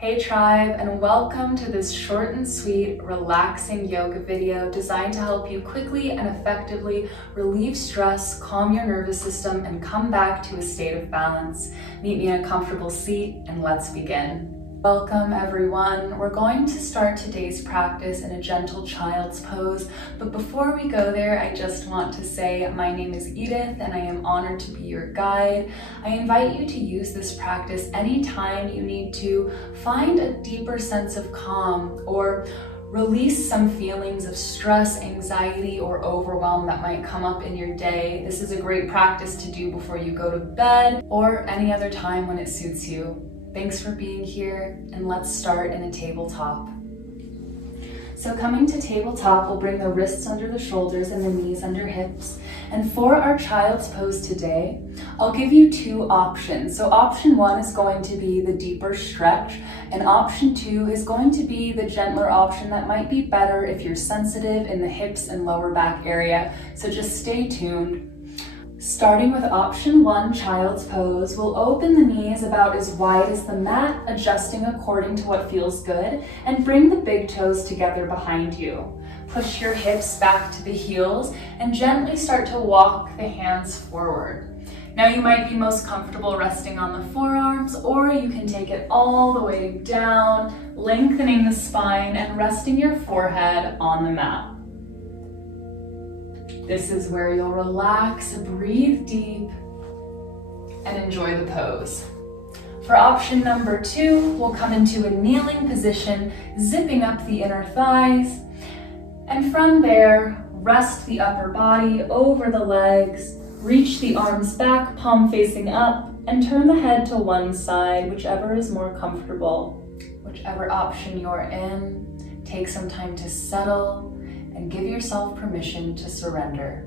Hey tribe, and welcome to this short and sweet, relaxing yoga video designed to help you quickly and effectively relieve stress, calm your nervous system, and come back to a state of balance. Meet me in a comfortable seat and let's begin. Welcome everyone. We're going to start today's practice in a gentle child's pose, but before we go there, I just want to say my name is Edith and I am honored to be your guide. I invite you to use this practice anytime you need to find a deeper sense of calm or release some feelings of stress, anxiety, or overwhelm that might come up in your day. This is a great practice to do before you go to bed or any other time when it suits you. Thanks for being here, and let's start in a tabletop. So coming to tabletop, we'll bring the wrists under the shoulders and the knees under hips. And for our child's pose today, I'll give you two options. So option one is going to be the deeper stretch, and option two is going to be the gentler option that might be better if you're sensitive in the hips and lower back area. So just stay tuned. Starting with option one, child's pose, we'll open the knees about as wide as the mat, adjusting according to what feels good, and bring the big toes together behind you. Push your hips back to the heels and gently start to walk the hands forward. Now you might be most comfortable resting on the forearms, or you can take it all the way down, lengthening the spine and resting your forehead on the mat. This is where you'll relax, breathe deep, and enjoy the pose. For option number two, we'll come into a kneeling position, zipping up the inner thighs. And from there, rest the upper body over the legs, reach the arms back, palm facing up, and turn the head to one side, whichever is more comfortable. Whichever option you're in, take some time to settle and give yourself permission to surrender.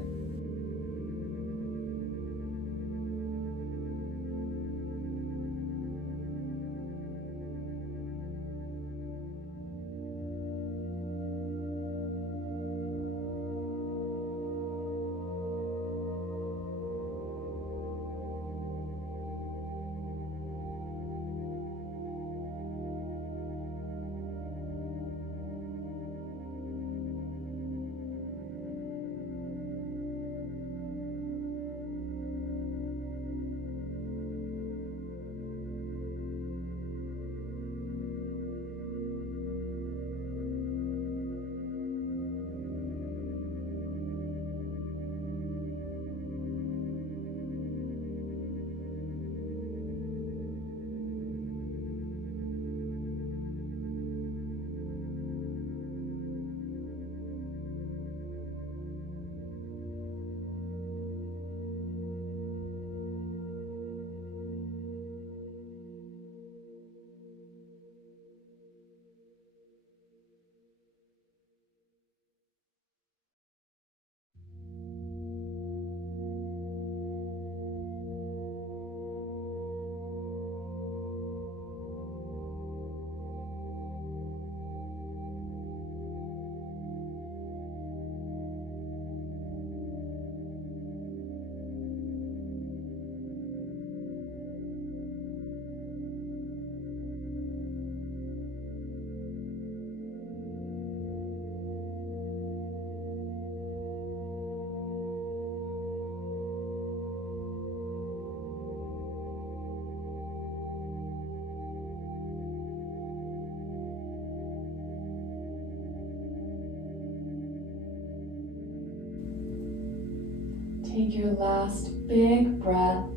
Take your last big breath,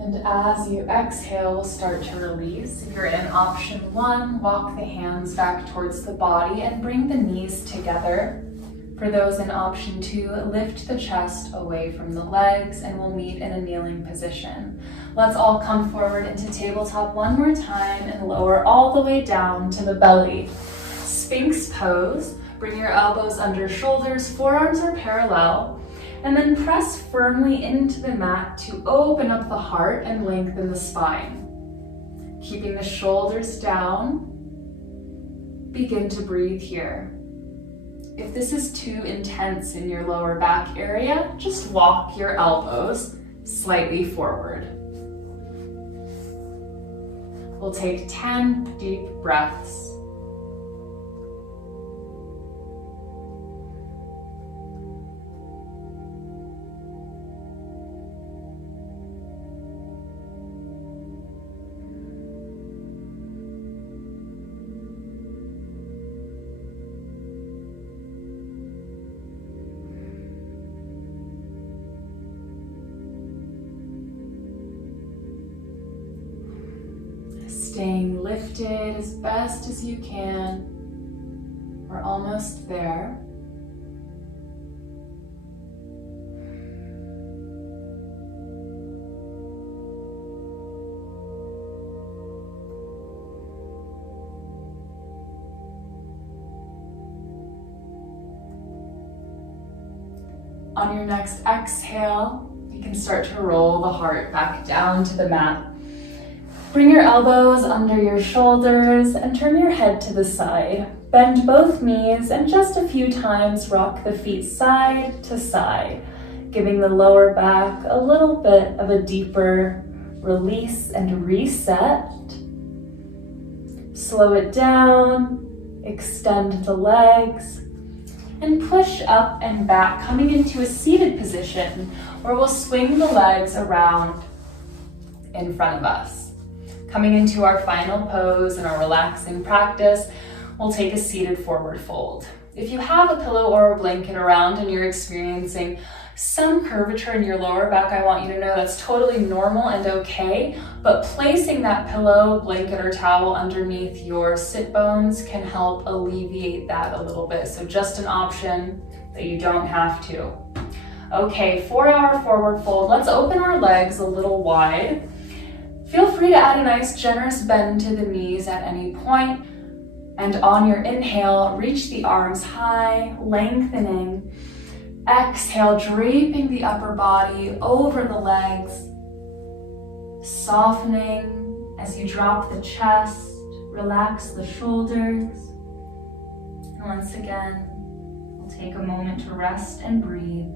and as you exhale, we'll start to release. If you're in option one, walk the hands back towards the body and bring the knees together. For those in option two, lift the chest away from the legs and we'll meet in a kneeling position. Let's all come forward into tabletop one more time and lower all the way down to the belly. Sphinx pose. Bring your elbows under shoulders, forearms are parallel, and then press firmly into the mat to open up the heart and lengthen the spine. Keeping the shoulders down, begin to breathe here. If this is too intense in your lower back area, just walk your elbows slightly forward. We'll take 10 deep breaths. Staying lifted as best as you can. We're almost there. On your next exhale, you can start to roll the heart back down to the mat. Bring your elbows under your shoulders and turn your head to the side. Bend both knees and just a few times rock the feet side to side, giving the lower back a little bit of a deeper release and reset. Slow it down, extend the legs, and push up and back, coming into a seated position where we'll swing the legs around in front of us. Coming into our final pose in our relaxing practice, we'll take a seated forward fold. If you have a pillow or a blanket around and you're experiencing some curvature in your lower back, I want you to know that's totally normal and okay, but placing that pillow, blanket, or towel underneath your sit bones can help alleviate that a little bit. So just an option that you don't have to. Okay, for our forward fold, let's open our legs a little wide. Feel free to add a nice generous bend to the knees at any point. And on your inhale, reach the arms high, lengthening. Exhale, draping the upper body over the legs, softening as you drop the chest, relax the shoulders. And once again, we'll take a moment to rest and breathe.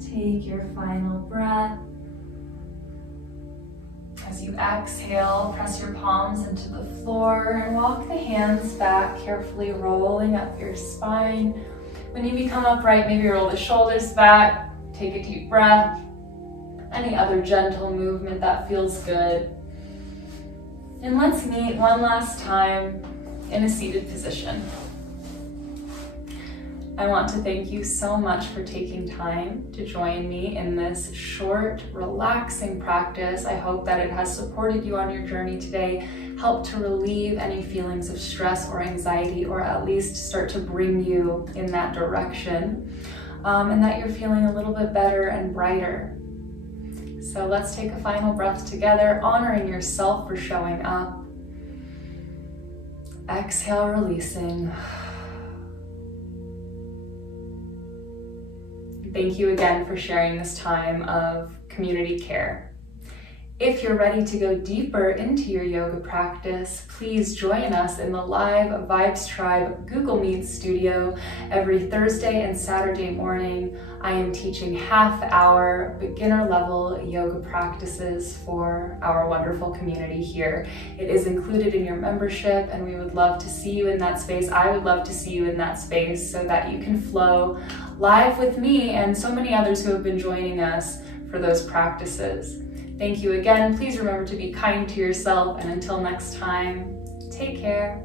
Take your final breath. As you exhale, press your palms into the floor and walk the hands back, carefully rolling up your spine. When you become upright, maybe roll the shoulders back, take a deep breath. Any other gentle movement that feels good. And let's meet one last time in a seated position. I want to thank you so much for taking time to join me in this short, relaxing practice. I hope that it has supported you on your journey today, helped to relieve any feelings of stress or anxiety, or at least start to bring you in that direction, and that you're feeling a little bit better and brighter. So let's take a final breath together, honoring yourself for showing up. Exhale, releasing. Thank you again for sharing this time of community care. If you're ready to go deeper into your yoga practice, please join us in the live Vibes Tribe Google Meet studio every Thursday and Saturday morning. I am teaching half-hour beginner level yoga practices for our wonderful community here. It is included in your membership, and we would love to see you in that space. I would love to see you in that space so that you can flow live with me and so many others who have been joining us for those practices. Thank you again. Please remember to be kind to yourself, and until next time, take care.